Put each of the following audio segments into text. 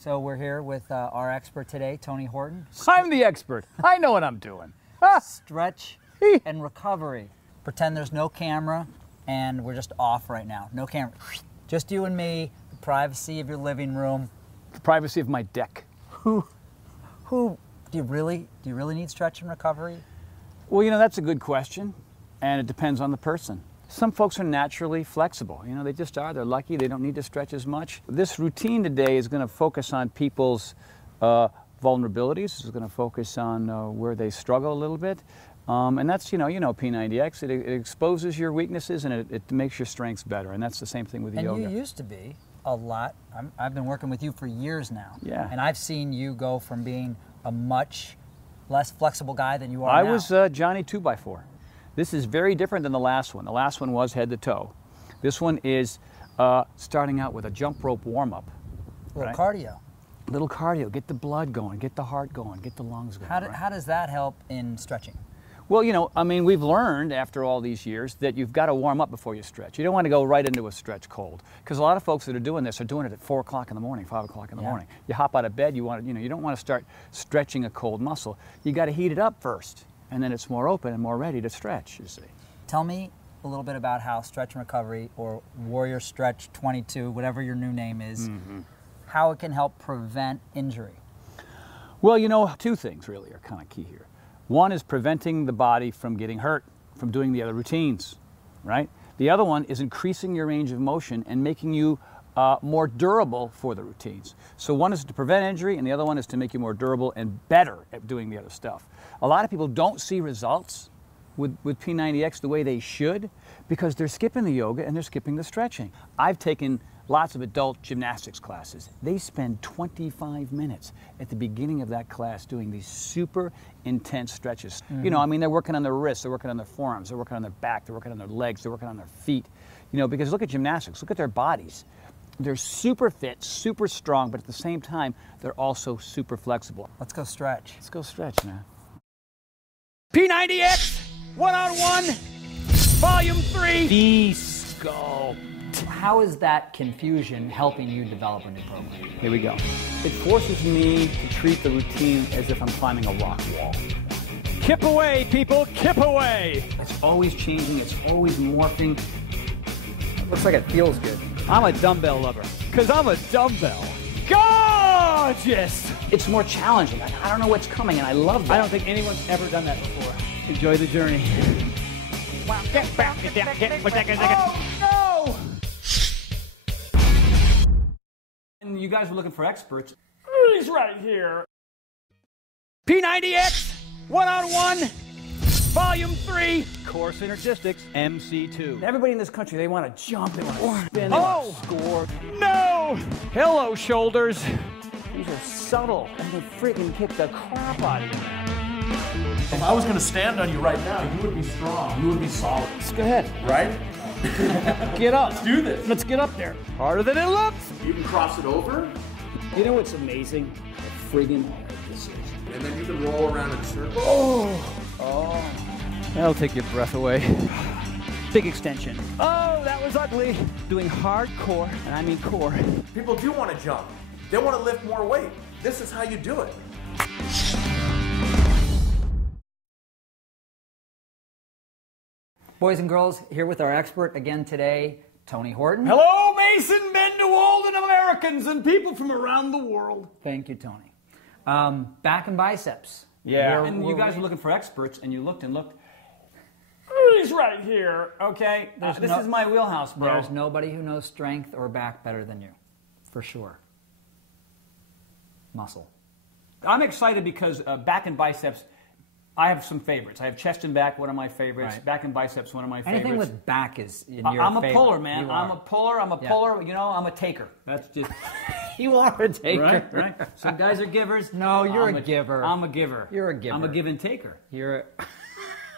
So we're here with our expert today, Tony Horton. I'm the expert. I know what I'm doing. Stretch and recovery. Pretend there's no camera and we're just off right now. No camera. Just you and me, the privacy of your living room. The privacy of my deck. Do you really need stretch and recovery? Well, you know, that's a good question, and it depends on the person. Some folks are naturally flexible. You know, they just are. They're lucky. They don't need to stretch as much. This routine today is going to focus on people's vulnerabilities. It's going to focus on where they struggle a little bit. And that's, you know P90X. It exposes your weaknesses and it makes your strengths better. And that's the same thing with the yoga. And you used to be a lot. I've been working with you for years now. Yeah. And I've seen you go from being a much less flexible guy than you are now. I was Johnny 2x4. This is very different than the last one. The last one was head to toe. This one is starting out with a jump rope warm-up. A little cardio. A little cardio. Get the blood going, get the heart going, get the lungs going. How does that help in stretching? Well, you know, I mean, we've learned after all these years that you've got to warm up before you stretch. You don't want to go right into a stretch cold, because a lot of folks that are doing this are doing it at 4 o'clock in the morning, 5 o'clock in the morning. You hop out of bed, you don't want to start stretching a cold muscle. You got to heat it up first, and then it's more open and more ready to stretch, you see. Tell me a little bit about how Stretch and Recovery, or Warrior Stretch 22, whatever your new name is, how it can help prevent injury. Well, you know, two things really are kind of key here. One is preventing the body from getting hurt, from doing the other routines, right? The other one is increasing your range of motion and making you more durable for the routines. So one is to prevent injury, and the other one is to make you more durable and better at doing the other stuff. A lot of people don't see results with P90X the way they should because they're skipping the yoga and they're skipping the stretching. I've taken lots of adult gymnastics classes. They spend 25 minutes at the beginning of that class doing these super intense stretches. You know, I mean, they're working on their wrists, they're working on their forearms, they're working on their back, they're working on their legs, they're working on their feet. You know, because look at gymnastics, look at their bodies. They're super fit, super strong, but at the same time, they're also super flexible. Let's go stretch. Let's go stretch, man. P90X, one-on-one, volume 3. Disco. How is that confusion helping you develop a new program? Here we go. It forces me to treat the routine as if I'm climbing a rock wall. Kip away, people, kip away! It's always changing, it's always morphing. Looks like it feels good. I'm a dumbbell lover, because I'm a dumbbell. Gorgeous! It's more challenging. I don't know what's coming, and I love that. I don't think anyone's ever done that before. Enjoy the journey. Oh, no! And you guys were looking for experts. He's right here. P90X, one-on-one, volume 3, core synergistics, MC2. Everybody in this country, they want to jump, they want to spin, they want to score. No! Hello, shoulders. These are subtle, and they freaking kick the crap out of you. If I was going to stand on you right now, you would be strong. You would be solid. Let's go ahead. Right? Get up. Let's do this. Let's get up there. Harder than it looks. You can cross it over. You know what's amazing? How friggin' hard this is. And then you can roll around in circles. Oh. That'll take your breath away. Big extension. Oh, that was ugly. Doing hardcore, and I mean core. People do want to jump. They want to lift more weight. This is how you do it. Boys and girls, here with our expert again today, Tony Horton. Hello, Mason, Ben DeWald, and Americans, and people from around the world. Thank you, Tony. Back and biceps. Yeah, and you guys were looking for experts, and you looked and looked. He's right here, okay? This is my wheelhouse, bro. There's nobody who knows strength or back better than you, for sure. Muscle. I'm excited because back and biceps, I have some favorites. I have chest and back, one of my favorites. Right. Back and biceps, one of my favorites. Anything with back is in your I'm a favorite. puller, man. I'm a puller. You know, I'm a taker. That's just... You are a taker. Right. Some guys are givers. No, you're a giver. I'm a giver. You're a giver. I'm a give and taker. You're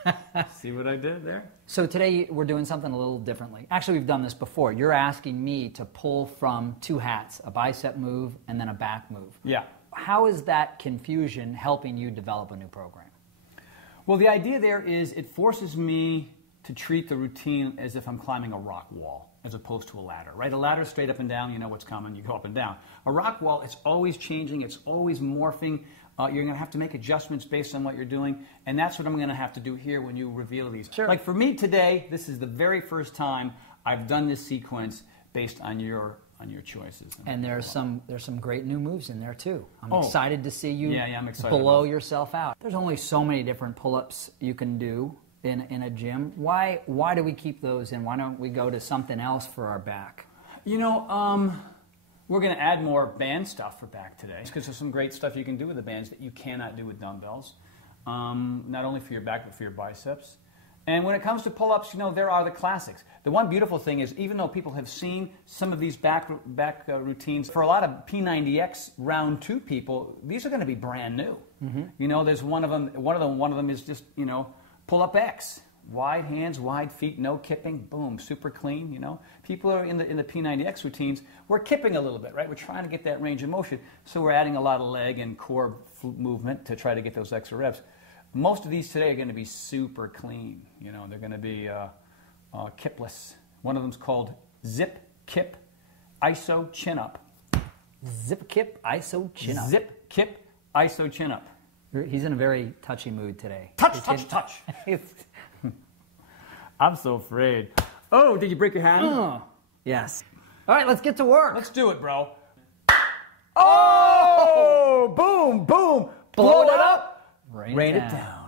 a... See what I did there? So today we're doing something a little differently. Actually, we've done this before. You're asking me to pull from two hats, a bicep move and then a back move. Yeah. How is that confusion helping you develop a new program? Well, the idea there is it forces me to treat the routine as if I'm climbing a rock wall. as opposed to a ladder, right? A ladder straight up and down, you know what's coming, you go up and down. A rock wall, it's always changing, it's always morphing. You're going to have to make adjustments based on what you're doing, and that's what I'm going to have to do here when you reveal these. Sure. Like for me today, this is the very first time I've done this sequence based on your choices. And there's some great new moves in there too. I'm excited to see you I'm excited blow yourself out. There's only so many different pull-ups you can do in a gym. Why do we keep those in? Why don't we go to something else for our back? You know, we're going to add more band stuff for back today because there's some great stuff you can do with the bands that you cannot do with dumbbells, not only for your back but for your biceps. And when it comes to pull-ups, you know, there are the classics. The one beautiful thing is, even though people have seen some of these back routines, for a lot of P90X round 2 people, these are going to be brand new. Mm-hmm. You know, there's one of them is just, you know, pull-up X. Wide hands, wide feet, no kipping, boom, super clean, you know. People are in the P90X routines, we're kipping a little bit, right? We're trying to get that range of motion, so we're adding a lot of leg and core movement to try to get those extra reps. Most of these today are going to be super clean, you know. They're going to be kipless. One of them's called Zip Kip ISO Chin Up. Zip Kip ISO Chin Up. Zip Kip ISO Chin Up. He's in a very touchy mood today. Touch. I'm so afraid. Oh, did you break your hand? Yes. All right, let's get to work. Let's do it, bro. Oh! Boom, boom. Blow it up. Rain it down.